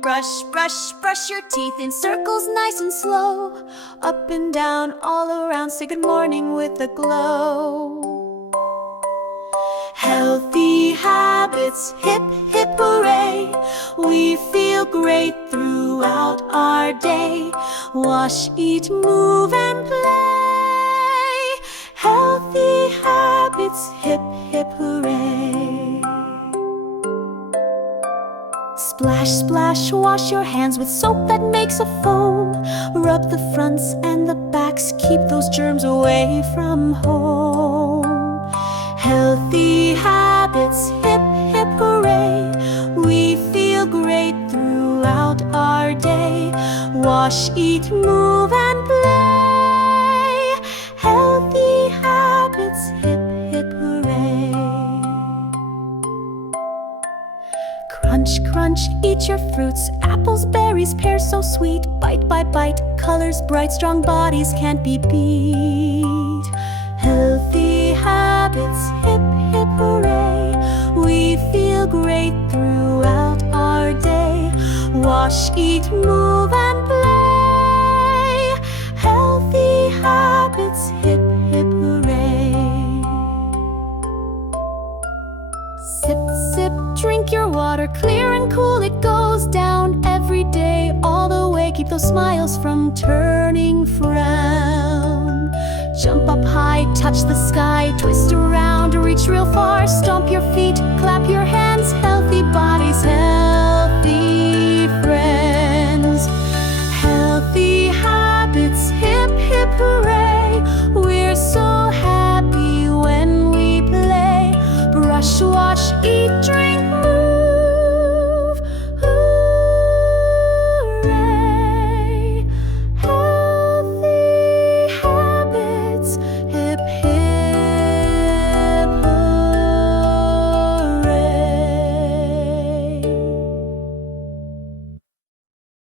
Brush, brush, brush your teeth in circles nice and slow. Up and down, all around, say good morning with a glow. Healthy habits, hip, hip, hooray. We feel great throughout our day. Wash, eat, move, and play. Healthy habits, hip, hip, hooray. Splash, splash, wash your hands with soap that makes a foam. Rub the fronts and the backs, keep those germs away from home. Healthy habits, hip, hip, hooray. We feel great throughout our day. Wash, eat, move, and play. Healthy habits, hip, hip, hooray. Crunch, crunch, eat your fruits. Apples, berries, pears so sweet. Bite by bite, colors bright, strong bodies can't be beat. Healthy habits, hip, hip, hooray. We feel great throughout our day. Wash, eat, move, and play. Healthy habits, hip, hip, hooray. Sip, sip, drink your water, clear and cool, it goes down every day, all the way. Keep those smiles from turning frown. Jump up high, touch the sky, twist around, reach real far. Stomp your feet, clap your hands. Healthy bodies, healthy friends. Healthy habits, hip, hip, hooray. We're so happy when we play. Brush, wash, eat, drink.